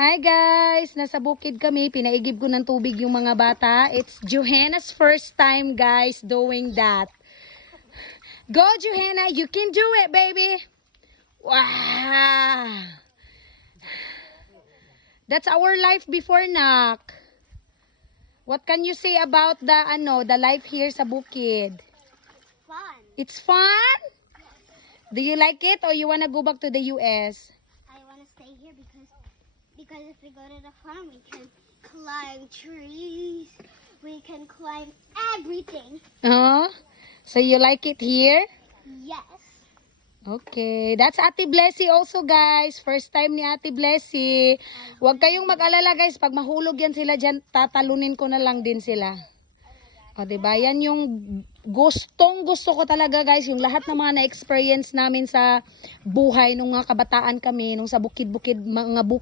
Hi guys! Nasa bukid kami. Pinaigib ko ng tubig yung mga bata. It's Johanna's first time guys doing that. Go Johanna! You can do it baby! Wow! That's our life before nak. What can you say about the life here sa bukid? Fun. It's fun? Do you like it or you wanna go back to the US? I want to stay here because if we go to the farm, we can climb trees. We can climb everything. So you like it here? Yes. Okay, that's Ate Blessy also guys. First time ni Ate Blessy. Huwag kayong mag-alala guys, pag mahulog yan sila dyan, tatalunin ko na lang din sila. O diba, yan yung gustong gusto ko talaga guys, yung lahat ng mga na-experience namin sa buhay nung mga kabataan kami, nung sa bukid-bukid, mga bukid.